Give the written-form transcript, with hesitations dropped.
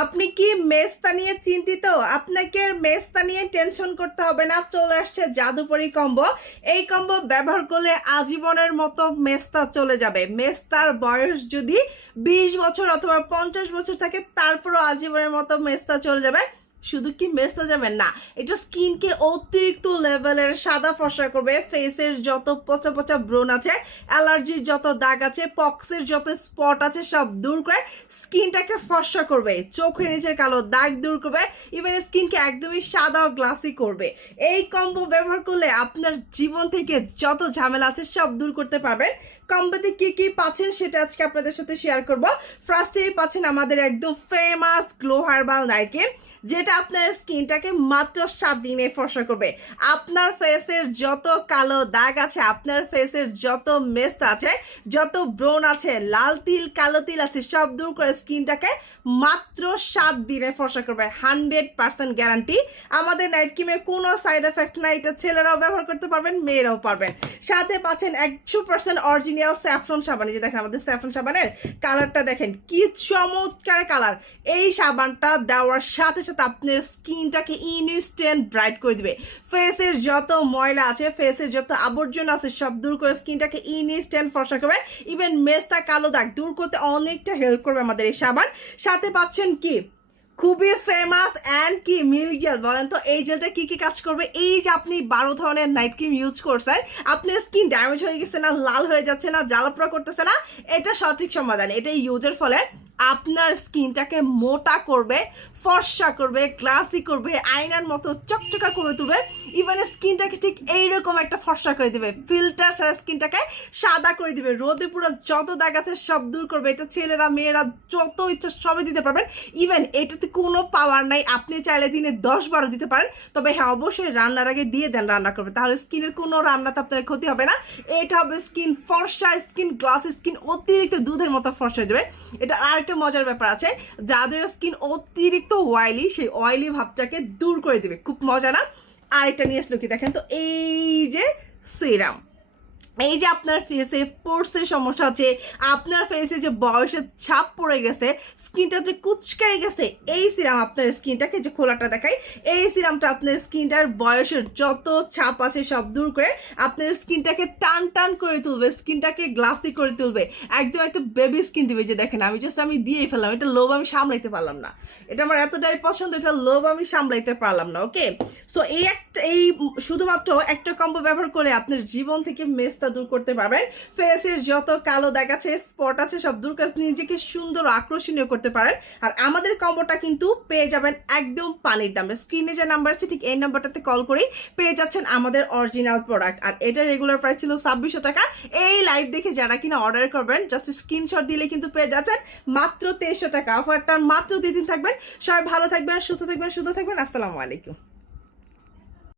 আপনি কি মেস্তা নিয়ে চিন্তিত? আপনাকে মেস্তা নিয়ে টেনশন করতে হবে না। চলে আসছে জাদুপরি কম্বো। এই কম্বো ব্যবহার করলে আজীবনের মতো মেস্তা চলে যাবে। মেস্তার বয়স যদি 20 বছর অথবা 50 বছর থাকে, তারপরও আজীবনের মতো মেস্তা চলে যাবে। শুধু কি মেস্তা যাবেন না, এটা স্কিনকে অতিরিক্ত লেভেলের সাদা ফর্সা করবে। ফেসের যত পচা পচা ব্রণ আছে, অ্যালার্জির যত দাগ আছে, পক্সের যত স্পট আছে, সব দূর করে স্কিনটাকে ফর্সা করবে। চোখের নিচের কালো দাগ দূর করবে, ইভেন স্কিনকে একদমই সাদা ও গ্লাসি করবে। এই কম্বো ব্যবহার করলে আপনার জীবন থেকে যত ঝামেলা আছে সব দূর করতে পারবেন। কম্বোতে কি কি পাচ্ছেন সেটা আজকে আপনাদের সাথে শেয়ার করব। ফার্স্টেই পাচ্ছেন আমাদের একদম famous glow herbal night cream, যেটা আপনার স্কিনটাকে মাত্র 7 দিনে ফর্সা করবে। আপনার ফেসের যত কালো দাগ আছে, আপনার ফেসের যত মেস্তা আছে, যত ব্রণ আছে, লাল তিল কালো তিল আছে, সব দূর করে স্কিনটাকে মাত্র 7 দিনে ফর্সা করবে। 100% গ্যারান্টি। আমাদের নাইট ক্রিমে কোনো সাইড এফেক্ট নাই। এটা ছেলেরাও ব্যবহার করতে পারবেন, মেয়েরাও পারবেন। সাথে পাচ্ছেন 100% অরিজিনাল স্যাফরন সাবান। এই যে দেখেন আমাদের স্যাফরন সাবানের কালারটা দেখেন কি চমৎকার কালার। এই সাবানটা দেওয়ার সাথে সাথে আপনার স্কিনটাকে ইনস্ট্যান্ট ব্রাইট করে দিবে। ফেসের যত ময়লা আছে, ফেসের যত আবর্জনা আছে, সব দূর করে স্কিনটাকে ইনস্ট্যান্ট ফর্সা করবে। ইভেন মেস্তা কালো দাগ দূর করতে অনেকটা হেল্প করবে আমাদের এই সাবান। সাথে পাচ্ছেন কি খুবই ফেমাস অ্যান্ড কি মিল্ক জেল। বলেন তো এই জেলটা কি কি কাজ করবে? এই যে আপনি 12 ধরনের নাইট ক্রিম ইউজ করছেন, আপনার স্কিন ড্যামেজ হয়ে গেছে না, লাল হয়ে যাচ্ছে না, জ্বালাপোড়া করতেছে না, এটা সঠিক সমাধান। এটা ইউজের ফলে আপনার স্কিনটাকে মোটা করবে, ফর্সা করবে, গ্লাসি করবে, আয়নার মতো চকচকা করে তুলবে। ইভেন স্কিনটাকে ঠিক এইরকম একটা ফর্সা করে দিবে, ফিল্টার ছাড়া স্কিনটাকে সাদা করে দিবে। রোদে পুরো যত দাগ আছে সব দূর করবে। এটা ছেলেরা মেয়েরা যত ইচ্ছা সবই দিতে পারবেন। ইভেন এটাতে কোনো পাওয়ার নাই, আপনি চাইলে দিনে 10-12 দিতে পারেন। তবে হ্যাঁ, অবশ্যই রান্নার আগে দিয়ে দেন রান্না করবে, তাহলে স্কিনের কোনো রান্নাতে আপনার ক্ষতি হবে না। এটা হবে স্কিন ফর্সা, স্কিন গ্লাসি, স্কিন অতিরিক্ত দুধের মতো ফর্সা হয়ে যাবে। এটা আরেকটা মজার ব্যাপার আছে, যাদের স্কিন অতিরিক্ত অয়েলি, সেই অয়েলি ভাবটাকে দূর করে দিবে। খুব মজা না? আরেকটা নিয়ে আসলো কি দেখেন তো, এই যে সিরাম। এই যে আপনার ফেসে পোর্সের সমস্যা আছে, আপনার ফেসে যে বয়সের ছাপ পড়ে গেছে, স্কিনটা যে কুচকাই গেছে, এই সিরাম আপনার স্কিনটাকে, যে খোলাটা দেখাই, এই সিরামটা আপনার স্কিনটার বয়সের যত ছাপ আছে সব দূর করে আপনার স্কিনটাকে টান টান করে তুলবে, স্কিনটাকে গ্লাসি করে তুলবে, একদম একটা বেবি স্কিন দিবে। যে দেখেন আমি দিয়েই ফেললাম, এটা লোভ আমি সামলাইতে পারলাম না। এটা আমার এতটাই পছন্দ, এটা লোভ আমি সামলাইতে পারলাম না। ওকে, সো এই শুধুমাত্র একটা কম্বো ব্যবহার করে আপনার জীবন থেকে মেস্তা দূর করতে পারবেন। ফেসের যত কালো দাগ আছে, স্পট আছে, সব দূর করে নিজেকে সুন্দর আকর্ষণীয় করতে পারেন। আর আমাদের কম্বোটা কিন্তু পেয়ে যাবেন একদম পানির দামে। স্ক্রিনে যে নাম্বার আছে ঠিক এই নাম্বারটাতে কল করেই পেয়ে যাচ্ছেন আমাদের অরিজিনাল প্রোডাক্ট। আর এটা রেগুলার প্রাইস ছিল 2600 টাকা। এই লাইভ দেখে যারা কিনা অর্ডার করবেন, জাস্ট স্ক্রিনশট দিলে কিন্তু পেয়ে যাচ্ছেন মাত্র 2300 টাকা। অফারটা মাত্র 2 দিন থাকবেন। সবাই ভালো থাকবেন, সুস্থ থাকবেন, সুন্দর থাকবেন। আসসালামু আলাইকুম।